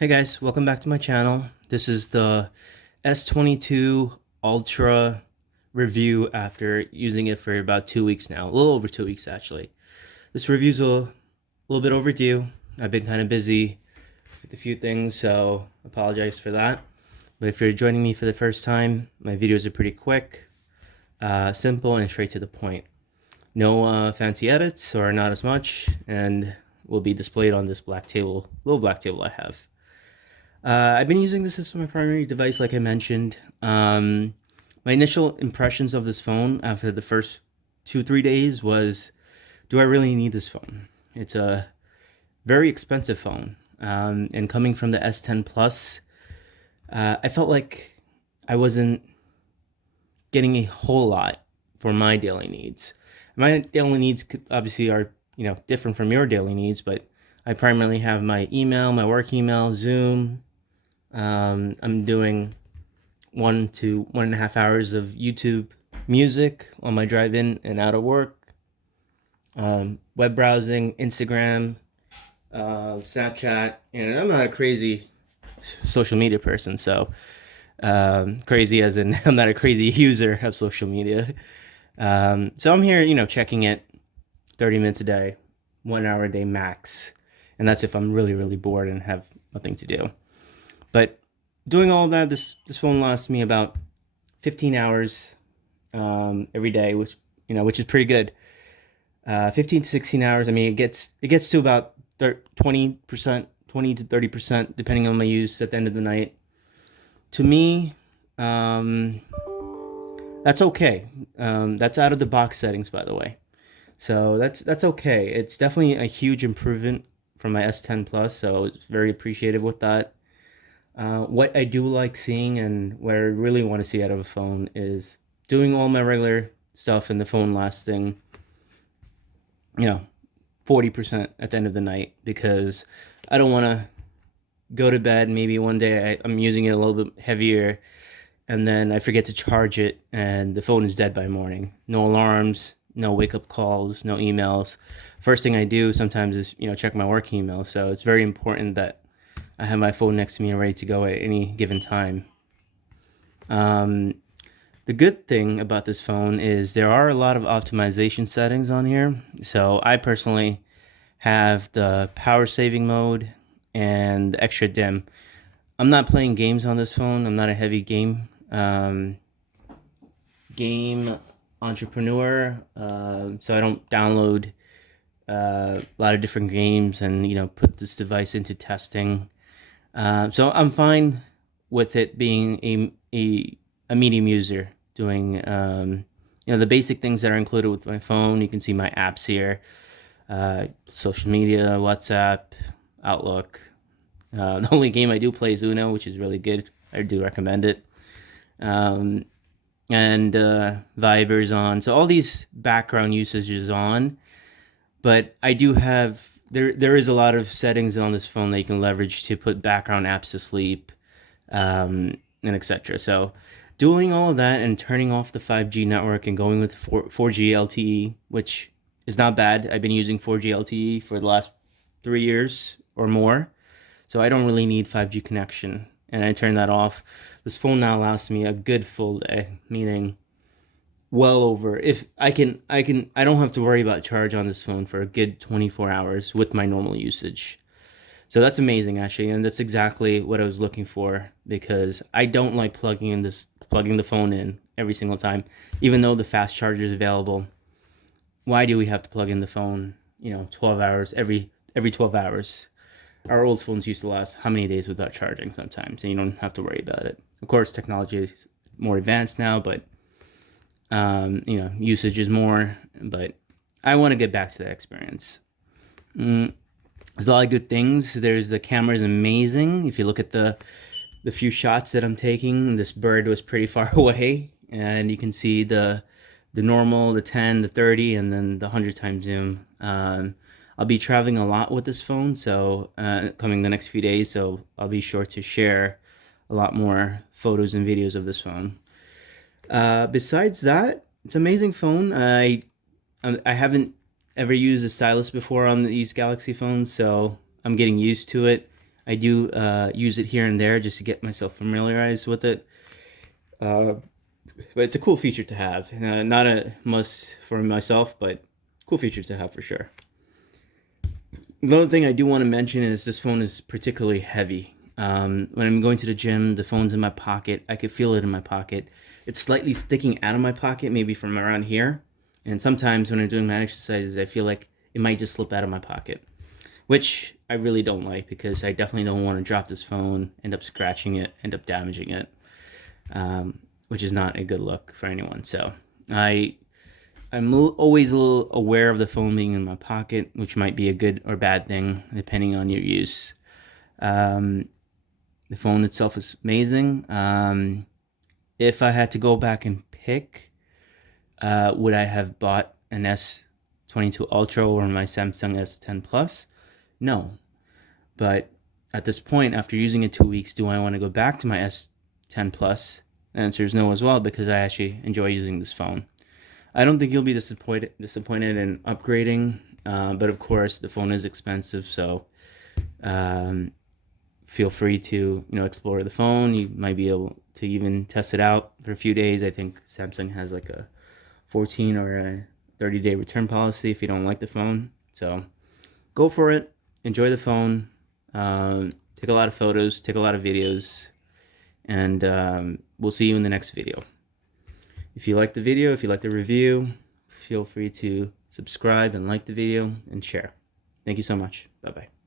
Hey guys, welcome back to my channel. This is the S22 Ultra review after using it for about 2 weeks now, a little over 2 weeks actually. This review's a little bit overdue. I've been kind of busy with a few things, so apologize for that. But if you're joining me for the first time, my videos are pretty quick, simple, and straight to the point. No fancy edits or not as much, and will be displayed on this little black table I have. I've been using this as my primary device, like I mentioned. My initial impressions of this phone after the first 2, 3 days was, do I really need this phone? It's a very expensive phone. And coming from the S10 Plus, I felt like I wasn't getting a whole lot for my daily needs. My daily needs obviously are, different from your daily needs, but I primarily have my email, my work email, Zoom. I'm doing 1 to 1.5 hours of YouTube music on my drive in and out of work. Web browsing, Instagram, Snapchat, and I'm not a crazy social media person, so crazy as in I'm not a crazy user of social media. So I'm here, checking it 30 minutes a day, 1 hour a day max, and that's if I'm really, really bored and have nothing to do. But doing all that, this phone lasts me about 15 hours every day, which is pretty good. 15 to 16 hours. I mean, it gets to about 20%, 20 to 30%, depending on my use at the end of the night. To me, that's okay. That's out of the box settings, by the way. So that's okay. It's definitely a huge improvement from my S10 Plus. So it's very appreciative with that. What I do like seeing and what I really want to see out of a phone is doing all my regular stuff and the phone lasting, you know, 40% at the end of the night, because I don't want to go to bed. Maybe one day I'm using it a little bit heavier and then I forget to charge it and the phone is dead by morning. No alarms, no wake up calls, no emails. First thing I do sometimes is, check my work email. So it's very important that I have my phone next to me and ready to go at any given time. Um, the good thing about this phone is there are a lot of optimization settings on here. So I personally have the power saving mode and the extra dim. I'm not playing games on this phone. I'm not a heavy game entrepreneur. So I don't download a lot of different games and put this device into testing. So I'm fine with it being a medium user, doing the basic things that are included with my phone. You can see my apps here, social media, WhatsApp, Outlook. The only game I do play is Uno, which is really good. I do recommend it. Um, and Viber's on. So all these background usages on, but I do have there is a lot of settings on this phone that you can leverage to put background apps to sleep, and etc. So doing all of that and turning off the 5G network and going with 4G LTE, which is not bad. I've been using 4G LTE for the last 3 years or more, so I don't really need 5G connection. And I turn that off. This phone now lasts me a good full day, meaning well over, if I don't have to worry about charge on this phone for a good 24 hours with my normal usage. So that's amazing, actually, and that's exactly what I was looking for, because I don't like plugging the phone in every single time, even though the fast charger is available. Why do we have to plug in the phone 12 hours every 12 hours? Our old phones used to last how many days without charging sometimes, and you don't have to worry about it. Of course, technology is more advanced now, but usage is more. But I want to get back to that experience. There's a lot of good things. The camera is amazing. If you look at the few shots that I'm taking, this bird was pretty far away, and you can see the normal, the 10, the 30, and then the 100 times zoom. I'll be traveling a lot with this phone, so coming the next few days, so I'll be sure to share a lot more photos and videos of this phone. Besides that, it's an amazing phone. I haven't ever used a stylus before on these Galaxy phones, so I'm getting used to it. I do use it here and there just to get myself familiarized with it. Uh, but it's a cool feature to have. Not a must for myself, but cool feature to have for sure. Another thing I do want to mention is this phone is particularly heavy. When I'm going to the gym, the phone's in my pocket. I could feel it in my pocket. It's slightly sticking out of my pocket, maybe from around here. And sometimes when I'm doing my exercises, I feel like it might just slip out of my pocket, which I really don't like because I definitely don't want to drop this phone, end up scratching it, end up damaging it, which is not a good look for anyone. So I'm always a little aware of the phone being in my pocket, which might be a good or bad thing depending on your use. Um, the phone itself is amazing. If I had to go back and pick, would I have bought an S22 Ultra or my Samsung S10 Plus? No. But at this point, after using it 2 weeks, do I want to go back to my S10 Plus? The answer is no as well, because I actually enjoy using this phone. I don't think you'll be disappointed in upgrading, but of course the phone is expensive, so feel free to explore the phone. You might be able to even test it out for a few days. I think Samsung has like a 14 or a 30-day return policy if you don't like the phone. So go for it. Enjoy the phone. Take a lot of photos. Take a lot of videos. And we'll see you in the next video. If you like the video, if you like the review, feel free to subscribe and like the video and share. Thank you so much. Bye-bye.